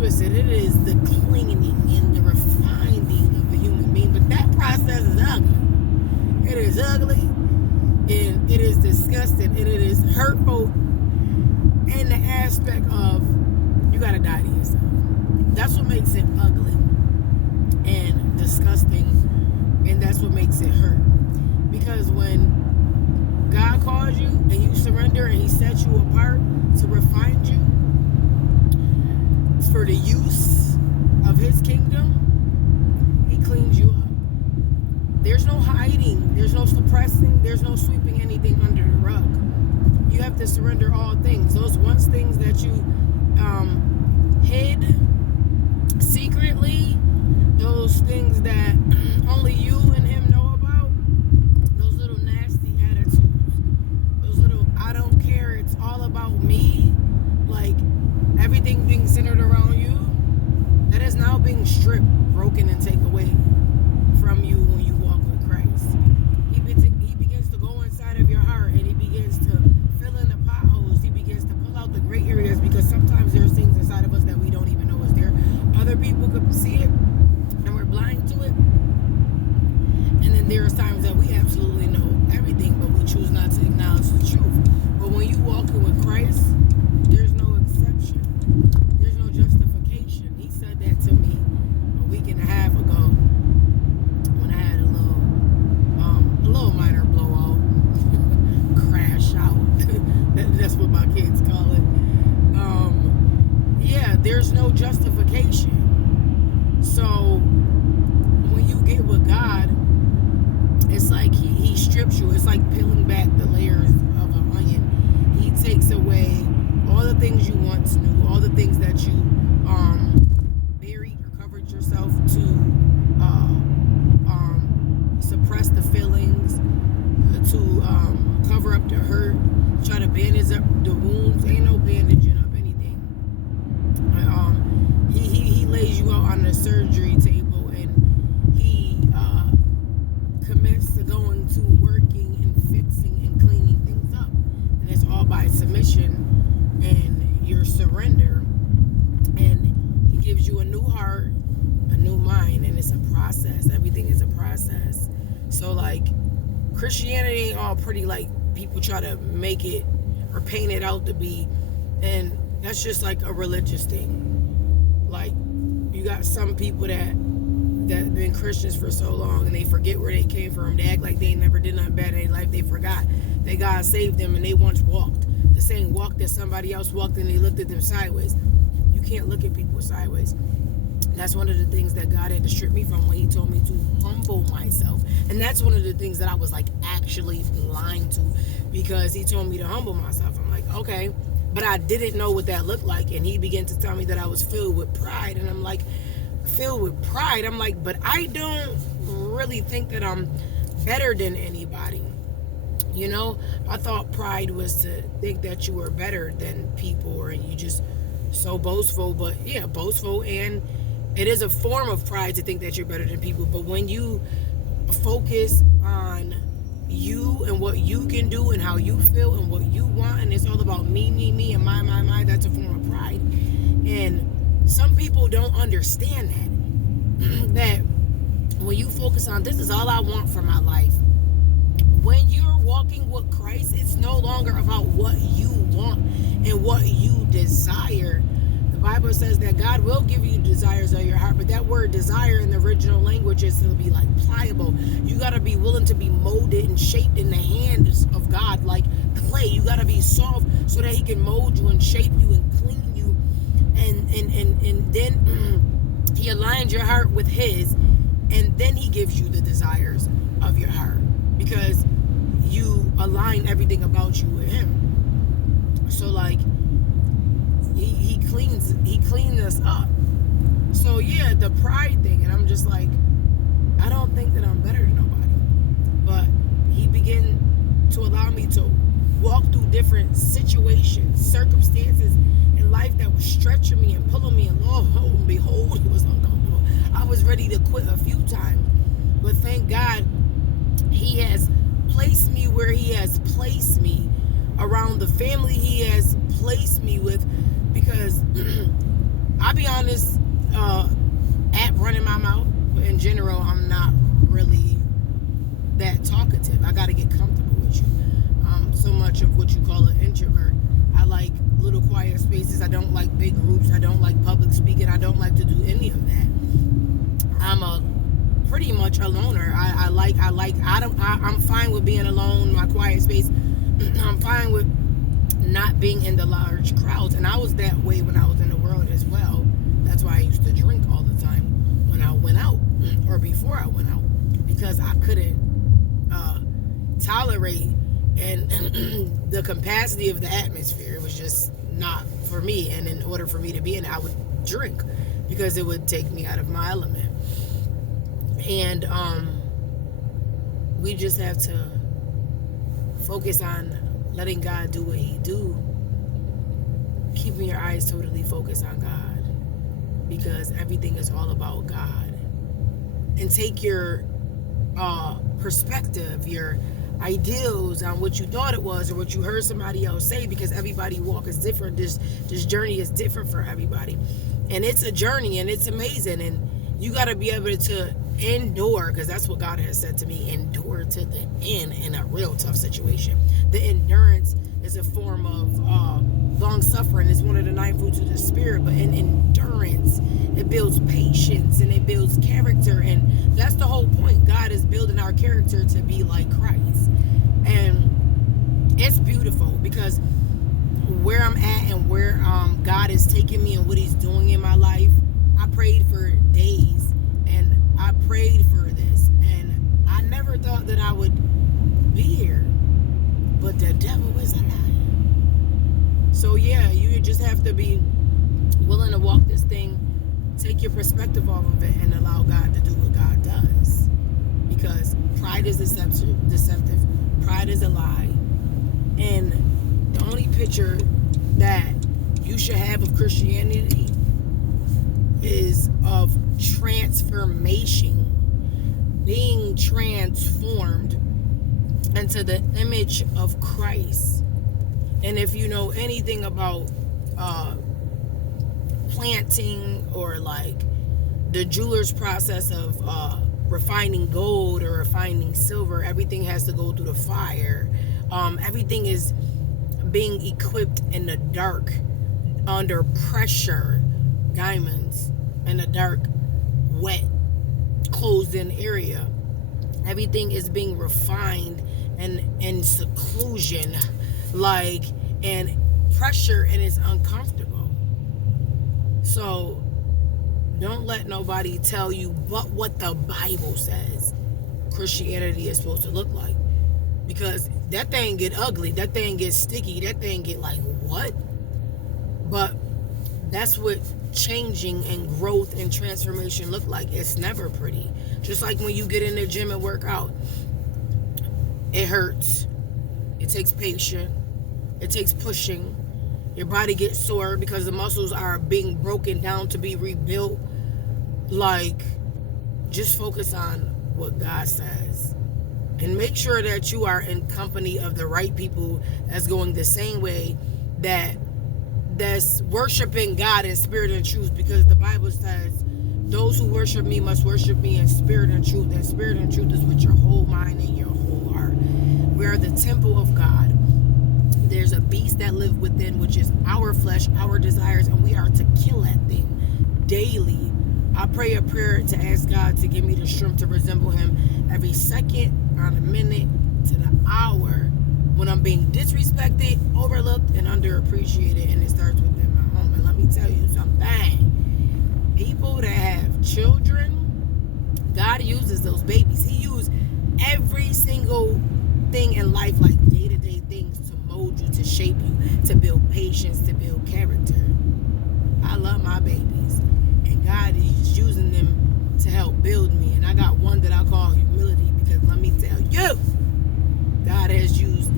twisted. It is the cleaning and the refining of a human being. But that process is ugly. It is ugly, and it is disgusting, and it is hurtful in the aspect of you gotta die to yourself. That's what makes it ugly and disgusting, and that's what makes it hurt. Because when God calls you and you surrender and He sets you apart to refine you for the use of His kingdom, He cleans you up. There's no hiding, there's no suppressing, there's no sweeping anything under the rug. You have to surrender all things. Those once things that you hid secretly, those things that only you and Him know about, those little nasty attitudes, those little I don't care, it's all about me, like everything being centered around you, that is now being stripped, broken, and taken away from you when you walk with Christ. He begins to go inside of your heart, and He begins to fill in the potholes. He begins to pull out the gray areas, because sometimes there's things inside of us that we don't even know is there. Other people could see it, and we're blind to it. And then there's times that we absolutely know everything, but we choose not to acknowledge the truth. But when you walk with Christ, there's no exception. There's no justification. He said that to me a week and a half ago when I had a little minor blowout, crash out. That's what my kids call it. Yeah, there's no justification. So when you get with God, it's like he strips you. It's like peeling back the layers of an onion. He takes away all the things you once knew, all the things that you buried or covered yourself to suppress the feelings, to cover up the hurt, try to bandage up the wounds. Ain't no bandaging up anything. He lays you out on the surgery table, and He commits to going to working and fixing and cleaning things up. And it's all by submission and your surrender. And He gives you a new heart, a new mind, and it's a process. Everything is a process. So like Christianity ain't all pretty like people try to make it or paint it out to be, and that's just like a religious thing. Like you got some people that been Christians for so long, and they forget where they came from. They act like they never did nothing bad in their life. They forgot that God saved them, and they once walked the same walk that somebody else walked, and they looked at them sideways. You can't look at people sideways. That's one of the things that God had to strip me from when He told me to humble myself. And that's one of the things that I was like actually blind to, because He told me to humble myself. I'm like, okay, but I didn't know what that looked like. And He began to tell me that I was filled with pride. And I'm like, filled with pride? I'm like, but I don't really think that I'm better than anybody. You know, I thought pride was to think that you were better than people, or you just so boastful. But yeah, boastful, and it is a form of pride to think that you're better than people. But when you focus on you and what you can do and how you feel and what you want, and it's all about me, and my, that's a form of pride. And some people don't understand that when you focus on this is all I want for my life, when you're walking with Christ, it's no longer about what you want and what you desire. The Bible says that God will give you desires of your heart, but that word desire in the original language is to be like pliable. You got to be willing to be molded and shaped in the hands of God like clay. You got to be soft so that He can mold you and shape you and clean you, and then He aligns your heart with His, and then He gives you the desires of your heart, because you align everything about you with Him. So like he cleans us up. So yeah, the pride thing, and I'm just like, I don't think that I'm better than nobody. But He began to allow me to walk through different situations, circumstances in life that was stretching me and pulling me, and lo and behold, it was uncomfortable. I was ready to quit a few times, but thank God He has placed me where He has placed me, around the family He has placed me with, because I I'll be honest, at running my mouth, but in general, I'm not really that talkative. I got to get comfortable with you. So much of what you call an introvert. I like little quiet spaces. I don't like big groups. I don't like public speaking. I don't like to do any of that. I'm pretty much a loner. I'm fine with being alone, my quiet space. I'm fine with not being in the large crowds. And I was that way when I was in the world as well. That's why I used to drink all the time when I went out, or before I went out, because I couldn't tolerate and the capacity of the atmosphere. It was just not for me. And in order for me to be in it, I would drink because it would take me out of my element. And we just have to focus on letting God do what he do, keeping your eyes totally focused on God, because everything is all about God. And take your perspective, your ideals on what you thought it was or what you heard somebody else say, because everybody's walk is different. This journey is different for everybody, and it's a journey, and it's amazing, and you got to be able to endure, because that's what God has said to me, endure to the end in a real tough situation. The endurance is a form of long suffering. It's one of the 9 fruits of the Spirit, but in endurance, it builds patience and it builds character, and that's the whole point. God is building our character to be like Christ, and it's beautiful, because where I'm at and where God is taking me and what he's doing in my life, I prayed for days, and I prayed for this, and I never thought that I would be here, but the devil is a liar. So yeah, you just have to be willing to walk this thing, take your perspective off of it, and allow God to do what God does, because pride is deceptive, pride is a lie, and the only picture that you should have of Christianity is of transformation, being transformed into the image of Christ. And if you know anything about planting, or like the jeweler's process of refining gold or refining silver, everything has to go through the fire. Everything is being equipped in the dark, under pressure, diamonds in a dark, wet, closed-in area. Everything is being refined and in seclusion, like, and pressure, and it's uncomfortable. So don't let nobody tell you but what the Bible says Christianity is supposed to look like, because that thing get ugly, that thing get sticky, that thing get like, what? But that's what changing and growth and transformation look like. It's never pretty. Just like when you get in the gym and work out, it hurts, it takes patience, it takes pushing, your body gets sore because the muscles are being broken down to be rebuilt. Like, just focus on what God says, and make sure that you are in company of the right people that's going the same way, that's worshiping God in spirit and truth, because the Bible says those who worship me must worship me in spirit and truth, and spirit and truth is with your whole mind and your whole heart. We are the temple of God. There's a beast that lives within, which is our flesh, our desires, and we are to kill that thing daily. I pray a prayer to ask God to give me the strength to resemble him every second, on the minute, to the hour, when I'm being disrespected, overlooked, and underappreciated. And it starts within my home. And let me tell you something. People that have children, God uses those babies. He used every single thing in life, like day-to-day things, to mold you, to shape you, to build patience, to build character. I love my babies, and God is using them to help build me. And I got one that I call humility, because let me tell you, God has used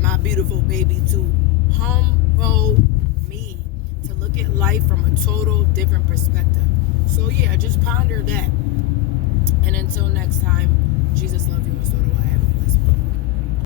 my beautiful baby to humble me, to look at life from a total different perspective. So yeah, just ponder that. And until next time, Jesus loves you.